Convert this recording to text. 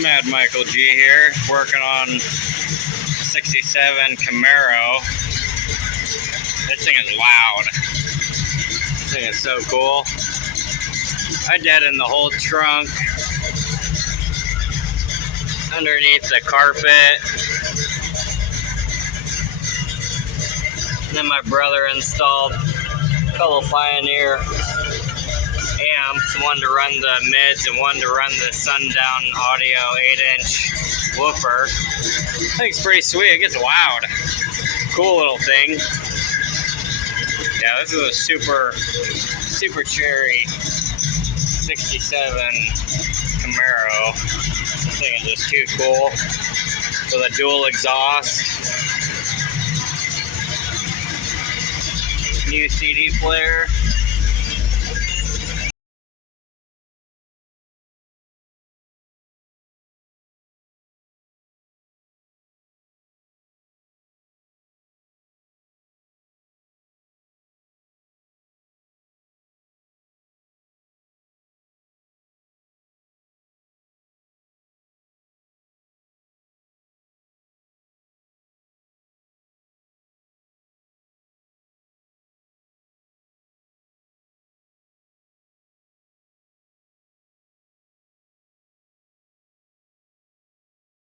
Mad Michael G here, working on 67 Camaro. This thing is loud. This thing is so cool. I deadened the whole trunk, underneath the carpet. And then my brother installed a couple Pioneer amps, one to run the mids and one to run the Sundown Audio 8-inch woofer. I think it's pretty sweet. It gets loud. Cool little thing. Yeah, this is a super cherry 67 Camaro. This thing is just too cool. With a dual exhaust. New CD player.